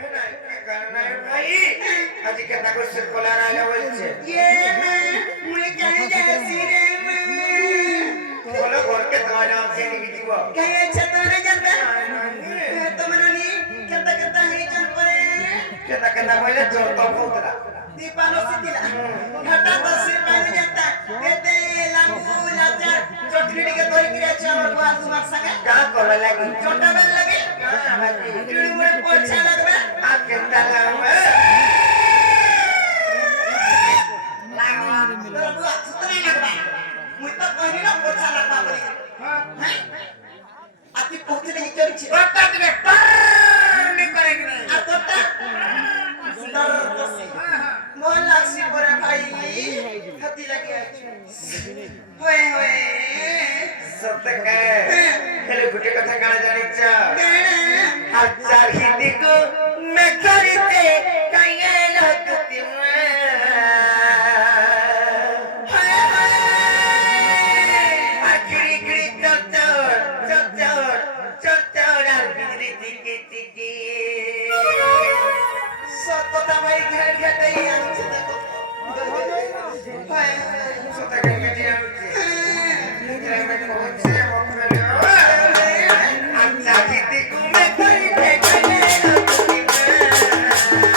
भाई आज के ताको से कोला राजा बोलছে ये मैं मुझे कहीं जैसी रे मैं बोलो घर के तुम्हारे नाम से नहीं जीवो कहीं अच्छा तो नहीं जानता तो मनोनी कहता कहता है चल पर कहता बोले जोर तो उतरा दीपानो सितिला घटा तो सिर पानी जाता कहते लांबू लाचा चटनी के तोरी किया चावल को आलू मार संगे का कोला लगी छोटा बेल लगे कीड़ी मुझे पोछा लगवे आ कहता लगा मुझे कहनी ना पोछा लगवा बोली हैं आती पोछे नहीं चली छी बता दे पर नहीं करेंगे आ तोटा डर तो से मोहन लासी बोरे भाई खती लगे होए होए सत्य के हेले गुटे कथा गाना जानी चा अच्छा हिंदी को मैं करते काये लगती मैं आखिरी गिरी चल बिजली टिकी टिकी सतता भाई घेर घेर दई आंच देखो होए सत्य के गटिया मुझे में पहुंचे अच्छा हिंदी को मैं करते काये लगती मैं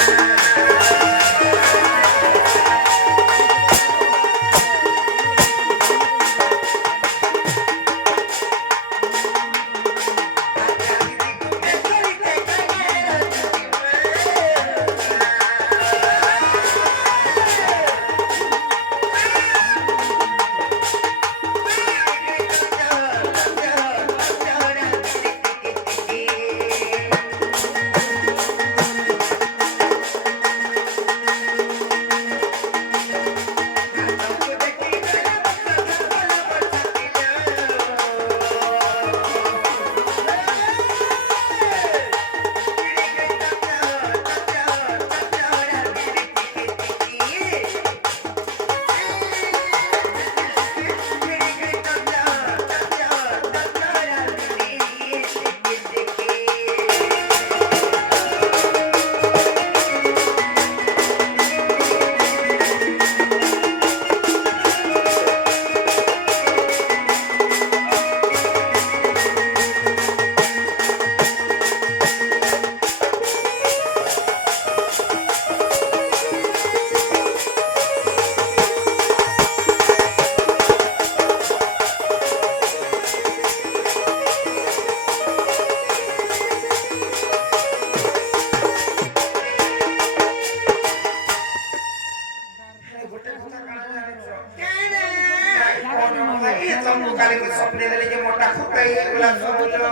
स्वप्ने दिले जे मोटा खुटाई गुलाब समझलो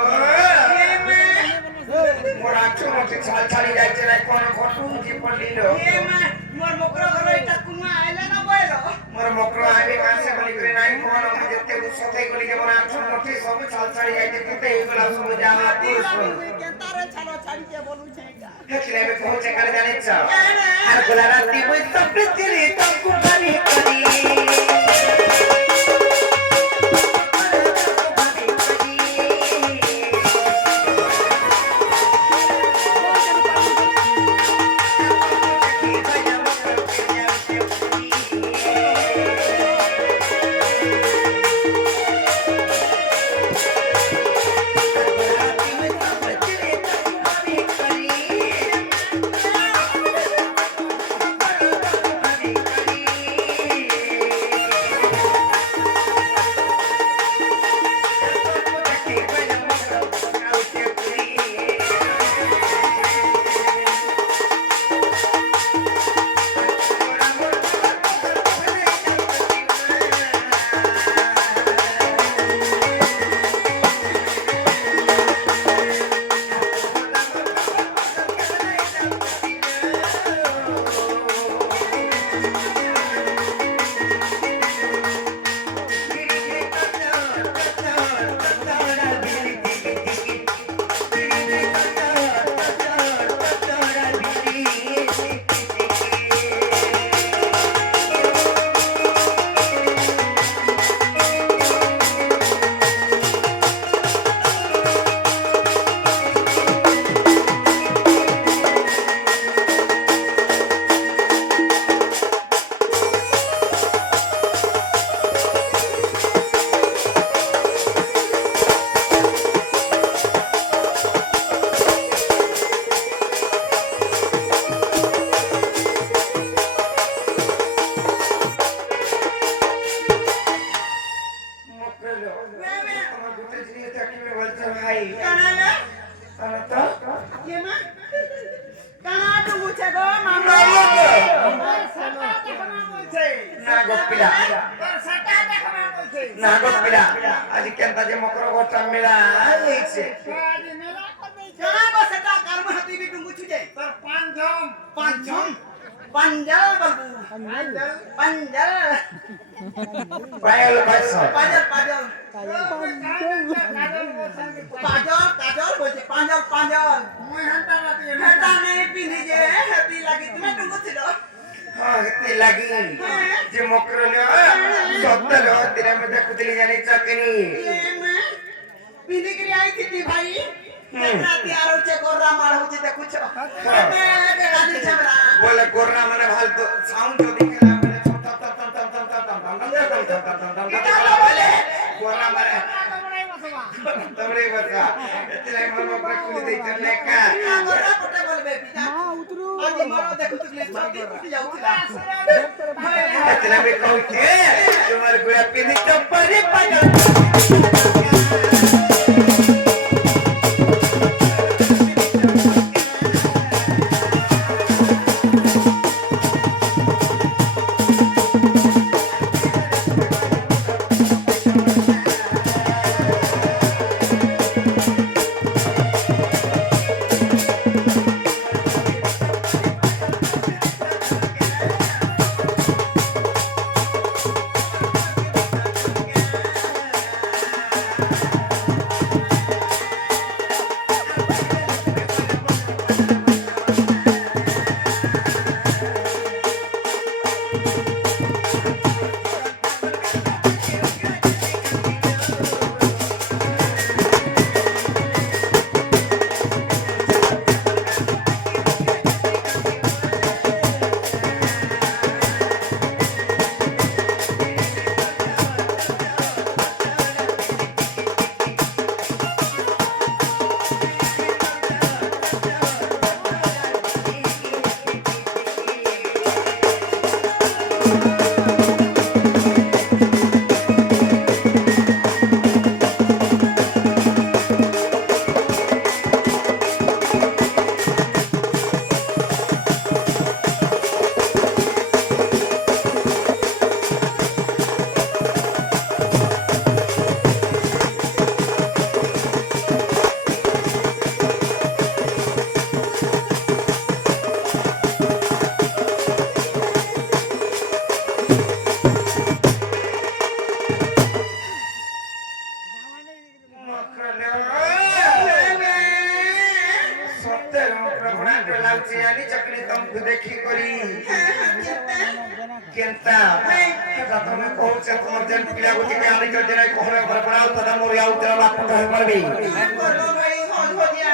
मोरा छोटे छाल छाली जायचे नाही कोण खोटू जी पडलीलो ये मैं मोर मोकरो घरो इटा कुमा आइला ना बोलो मोर मोकरो आवे कासे बोली करे नाही कोण जेते उसते गली जे मोरा छोटे सब छाल छाली जायचे किते गुलाब समझ आवा केतारे छालो छाड़ी के बोलू छेगा हेतले में पहुंचे कर जाने चा और गुला राती में सब तेरे तब कुमारी करी কানা ডুবুছে গো মামু মামু গো। সেটা দেখনা বলছে না গো পিলা সেটা দেখনা বলছে না গো পিলা আজ কেনতা যে মকর গোটা মেলা হইছে আদি মেলা করবে কানা গো সেটা কর্ম হাতি বি ডুবুছে যে তোর পাঁচজন পাঞ্জাল বাবু পাঞ্জাল পায়ল ভাইছ পাজল পাজল পাজল বলছে পাজল মই হান্তা রাতি হান্তা নেই পিনি যে হেতি লাগি তুমি ডুবুছিল হেতি লাগি যে মকর লে সত্তর দিনের মধ্যে কুতলি জানি চাকরি পিনি করি আই থি ভাই রাতি আর হচ্ছে গোরা মার হচ্ছে দেখুছ রাতি ঝগড়া বলে গোরনা মানে ভাল তো সাউন্ড যদি খেলা মানে top top top top top top top top top বলে গোরনা মানে তোমরে বসা এতলাই মন মকর কুলি দেই চলে কা গোরা পটে বলবে পিতা মা উতরু আজ মারো দেখু তুলে ছটি উঠি যাউছিলা এতলাই মে কইছে তোমার গোয়া পিনি চপ্পরে পাগল देखी करी केंता केता तमे कहू से तमर जन पिला गोटी के आली कर देना कोहरे भर बनाओ तदा मोर आउ तेरा बाप कहे परबी बोलो भाई हो दिया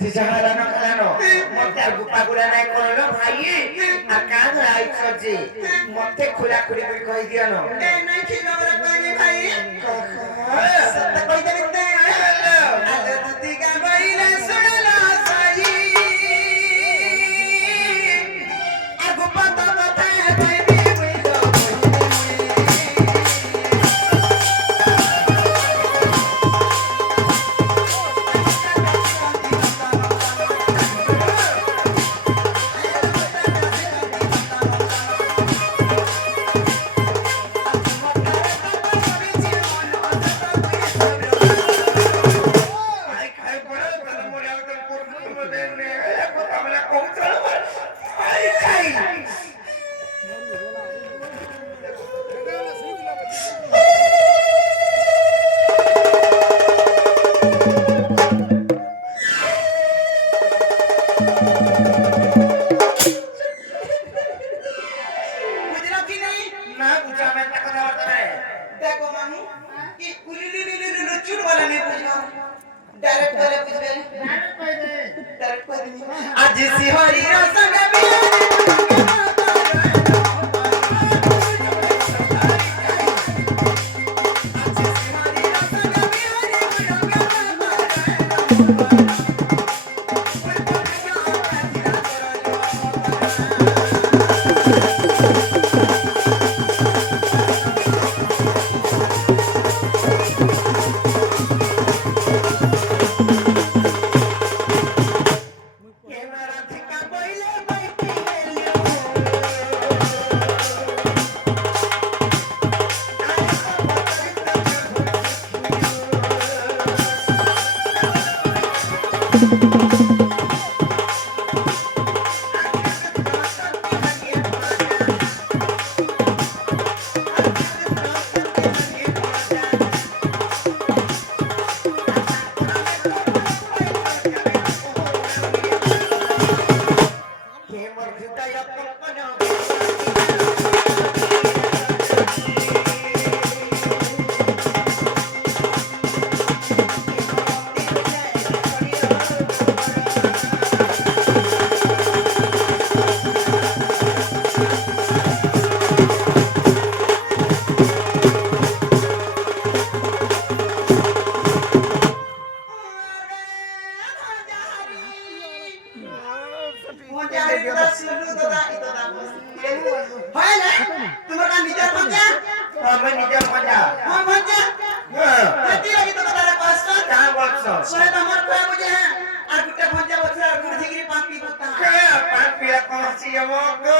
जी जहारा न खलानो मते गुपा गुड़ा नाही करलो भाई आ कान आई छजी मते खुला खुली कर कहि दियो न ए नहीं खिलो रे पानी भाई सत्य कोई देते आलो दुती का बैला सुनला साई आ गुपा तो बता भाई भी बोलो आई खाय पड़ो तदा मोर आउ तेरा कोर को दे ने को तमला कहू चलो आई खाई बुझला कि नहीं ना पूछा मैं तक कथा बता रहे देखो मामू ये कुली चुन वाला नहीं बुझा डायरेक्ट वाले बुझबे डायरेक्ट पर नहीं आज सिहरी रसंग भी ভঞ্জা হারি তোরা শুনলু তোরা কি তোরা হয় না তোমার কাছে নিজের ভঞ্জা আমি নিজের মজা হ্যাঁ ভঞ্জা হ্যাঁ এতি লাগি তো তোরা পাঁচশ যা বলছো সরে তোমার কয় বুঝে হ্যাঁ আর দুটা ভঞ্জা বছর আর গুড় ঝিগরি পাঁচ পি করতা কে পান পিয়া কোন সিয়ামকো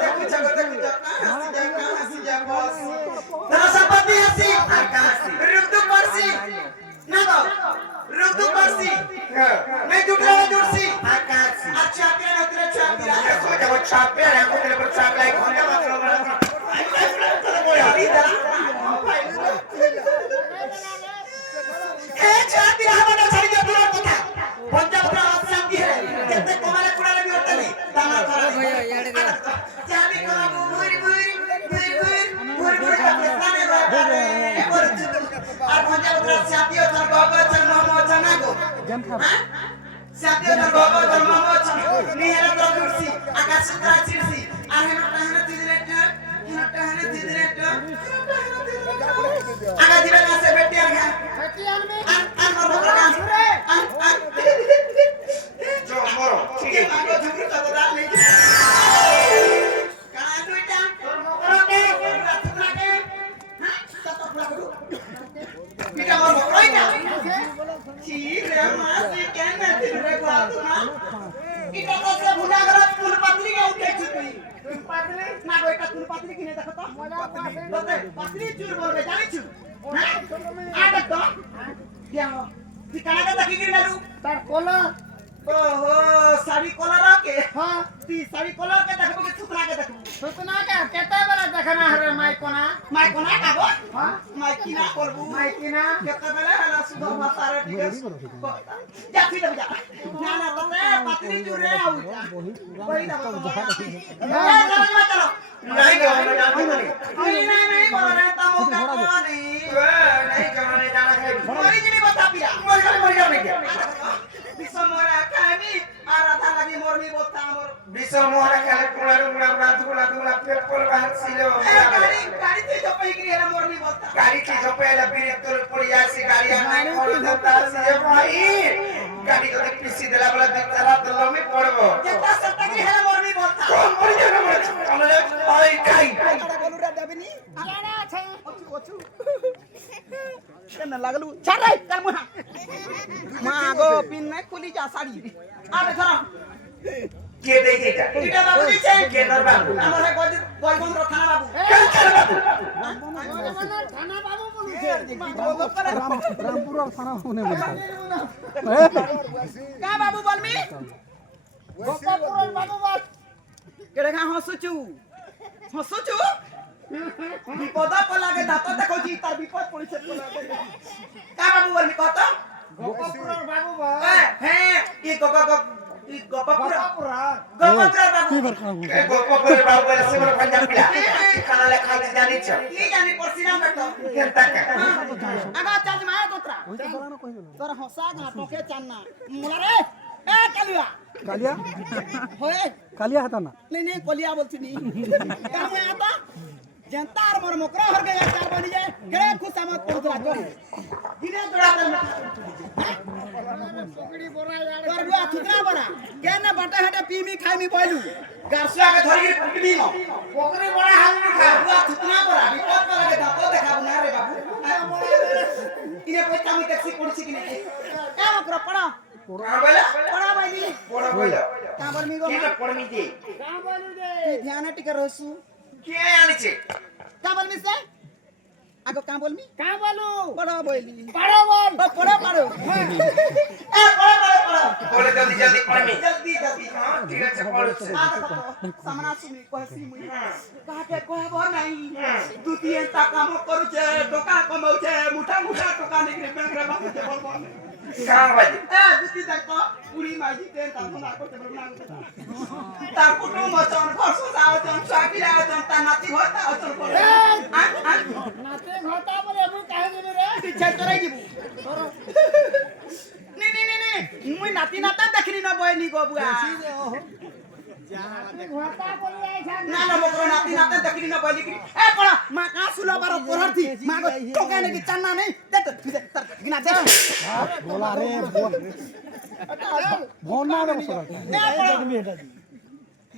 দেখুছ হাসি যা বস তোরা সপতি হাসি আকাশি রুকু পারসি না গো রুকু পারসি হ্যাঁ मैं दुटला दुरसी আকাশি अच्छा तेरा नतरा छापीरा সোজা ও ছাপে আর এখন তেরে ছাপ লাই ঘন্টা মাত্র ए छापीरा हमटा छाड़ी दे दूर কথা पंजाब रा शांति है जते कोमाले कुड़ा भी होता नहीं तामा करा भैया याडे दे चाबी करा भूरी भूरी का प्रश्न रे और पंजाब रा शांति हो तर बाबा तर मामा जना को शांति हो तर बाबा तर मामा जना निहरा तो दुरसी आकाश रा चिरसी आहे न टाहने दिदरे आगा जीवे का से बेटिया गया अन मरो का अन जो मरो ठीक है आगो झुकरी तो दाल नहीं का दुईटा मरो के रत्ना के हां तो फला को बेटा मरो रोइटा छी रे मासी के ना तेरे को ना इटा तो से भुला कर फूल पत्नी के उठे छुई पातली ना गो एटा फूल पत्नी किने देखो तो मजा पत्नी चूर बोलबे जानि छु हां आ तो क्या ठिकाना के देखि गिरलू तार कोला ओहो साड़ी कलर के हां ती साड़ी कलर के देखबो के सुतना के देखबो सुतना का केते बेला देखना हरे माई कोना माय कोना कागो हां माय किना करबू माई किना केते बेला हला सुध भाषा रे ठीक जा फिर जा ना ना तते पत्नी चूरे आउता वही ना चलो नहीं गो मैं जानती नहीं नहीं बोल रहे तमो का कोनी नहीं जाने जाना है मोरी जी बता पिया मर जाने के बिसमोरा कामी आराधा लगी मोरनी बोता मोर विश्व मोहरा खेले पुरानो मुड़ा दुला पेट पर बाहर सिलो गाड़ी से जो पहिरी है मोरनी बोता गाड़ी की जो पहले बीरे तो पड़िया सी गाड़ी आने और धंधा से भाई गाड़ी को देख पीसी देला वाला चला तो लम्बी पड़बो जता सत्ता की है मोरनी बोता कौन मर जाना मर हमने आई काई काटा गोलुरा देबनी जाना छै ओचू केन लागलू छारे चल मुहा मागो पिन में खुली जा साड़ी आबे धरा के देखे जा इटा बाबू जी छे के नर बाबू हमर है गोलगंज रो थाना बाबू कल चल बाबू थाना बाबू बोलू रामपुर और थाना होने बोलता का बाबू बोलमी गोपापुर बाबू बोल केरे का हसुचू विपद पलागे दात देखो जी तार विपद पड़िছে का बाबू बोलमी कहत गोपापुर बाबू बोल हे ई गोपापुर गोपापुर बाबू ए गोपपुर बाबू वाला से मोर पंजाब पिला खाना ले खा जानी छ ई जानी परसिना बेटो केनता का आगा चार्ज मार दोतरा तोर हंसा गा टोके चानना मुला रे ए कालिया कालिया होए कालिया हता ना नहीं कोलिया बोलती नहीं काम में आता जनतार मोर मोकरा हर गया चार बनी जाए गरे खुशा मत कर दला जो दिने दड़ा पकड़ी बोरा यार कर दुआ थुकरा बड़ा के ना बटा हटे पीमी खाईमी बोलू गारसुआ के धरी पकड़ी नो पकड़ी बोरा हाल में खा दुआ थुकरा बड़ा विपद पर के दातो देखा ना रे बाबू इने पैसा में टैक्सी पड़सी कि नहीं ए मोकरा पड़ा हां बोला पड़ा भाई बोला बोला का बरमी गो के पड़मी दे का बोलू दे ध्यान टिके रहसु के आनी छे का बोलमी से आगो का बोलमी का बोलू पड़ा बोली पड़ो बोल पड़ा ए पड़ा बोले जल्दी जल्दी पड़मी जल्दी हां ठीक है पड़ो छे सामना सुनी कहसी मुई काटे कहबो नहीं दुतिए ता काम करू छे टका कमाउ छे मुठा टका निकरे बैंक रे बाबू छे बोल कहां बाजी दुती तक तो पूरी माजी तेन ता बना को ते बना ता कुटुंब चन खरसो जाओ चन साकिला चन ता नाती होता अचल पर नाते घटा बोले मु काहे देबे रे पीछे तोरे जीबू नहीं मुई नाती नाता देखनी न बयनी गो बुआ घटा बोले आई छन ना ना मोकरो नाती नाता देखनी न बयनी ए पड़ा मा का सुला बारो पोरर थी मा को टोके ने की चन्ना नहीं दे तो गिना दे बोला रे बोल बोलना रे सर ए पड़ा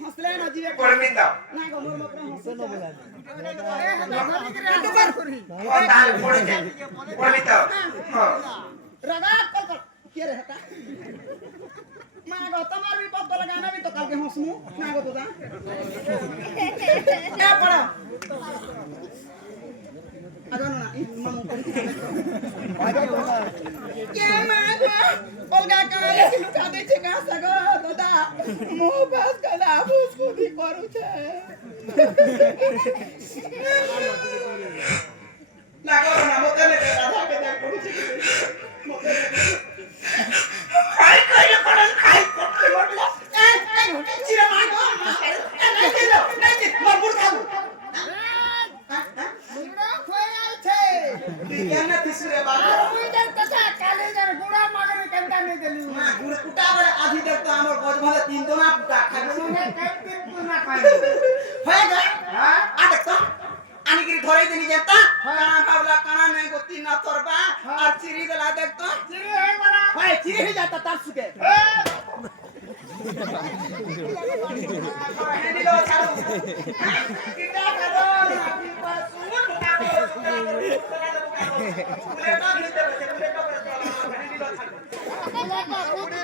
हसले न जीवे पढ़मी तो ना गो मोर मकरा हसले ताल पढ़े जा पढ़मी तो हां रगा कल कल के रे हटा ना गो तमार भी पद लगाना भी तो कल के हसमु ना गो तोदा क्या पढ़ो आगो ना ई मामू को के मागो ओलगा काले कि लुका दे छे का सगो तोदा मुंह बस कला फुसको भी करू छे लागो ना मोते ने राधा के जा करू छे खाई खाई कोन खाई कोन मोटला ए चिरा मागो नहीं दे मोर बुड़ खाऊ गुड़ा खोय आय छे केना तिसरे बाबा मुई जब तसा काले जर गुड़ा मागरे केनता नहीं देलु ना गुड़ कुटा बरे आधी देर तो हमर गज भले तीन दोना कुटा खाबे सुने कई दिन पुना पाई होय गे हां आ देख तो आनिगिरी धरै देनी जेता काना बाबला काना नहीं गोती ना तोरबा और चिरी गला देख तो चिरी है बना होय चिरी ही जाता तार सुके हेडी लो छाड़ू किटा करो ना सुन बुलेटा गिरते बचे बुलेटा पर हेडी लो छाड़ू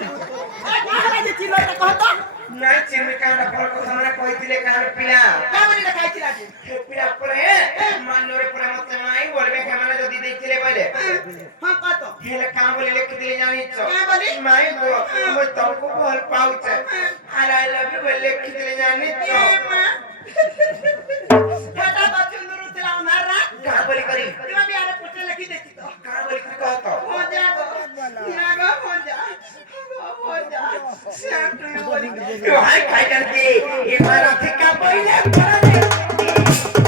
जे चिरी ता कहता नहीं चिरमी का डॉक्टर को सामने कहतिले कान पिला का बनी ना खाइछि लागे पिला परे मानोरे परे मते माई बोलबे के माने जदी देखिले पहले हां कहतो हेले का बोले लिख दिले जानी छ क्या बोली? माई गो मैं तुमको बोल पाऊ छ आई लव यू बोले लिख दिले जानी छ बेटा बचुंदुरु तिला माररा का बोली करी तिमा बियारे पुटे लिखि देछि तो का बोली करी कहतो हो जा गो हो जा सेम टू यू बोली तो हाय खाई करके ये मारा ठिका पहिले पड़े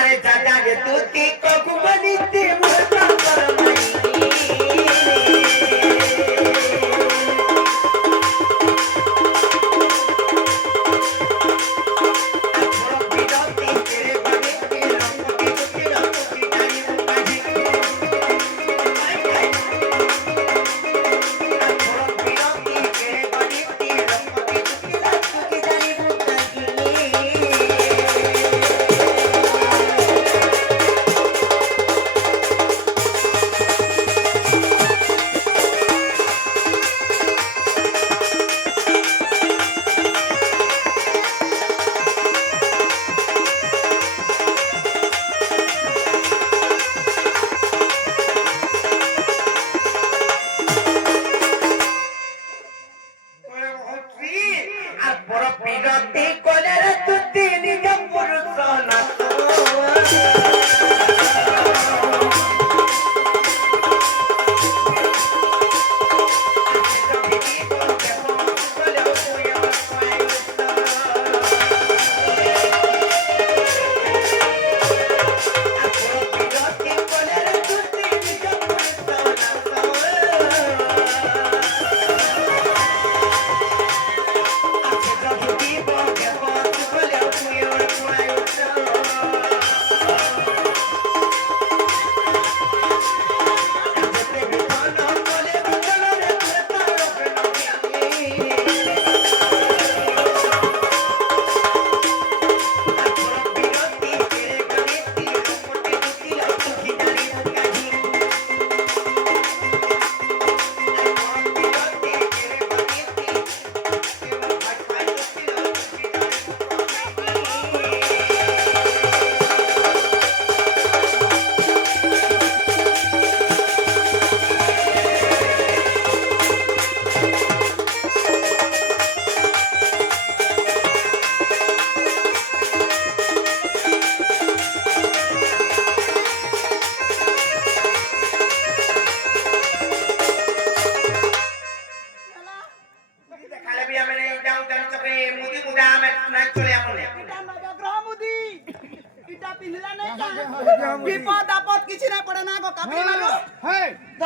अरे दादा रे तू ती को घुमनी ते मोटा परमाई ଆମେ ନାଇଁ ଚଳି ଆମନେ ଇଟା ନବଗ୍ରହ ମୁଦି ଇଟା ପିନ୍ଧିଲା ନାଇଁ କା ବିପଦ ଆପଦ କିଛି ନା ପଡେ ନା ଗो କାଫି ମାରୁ हे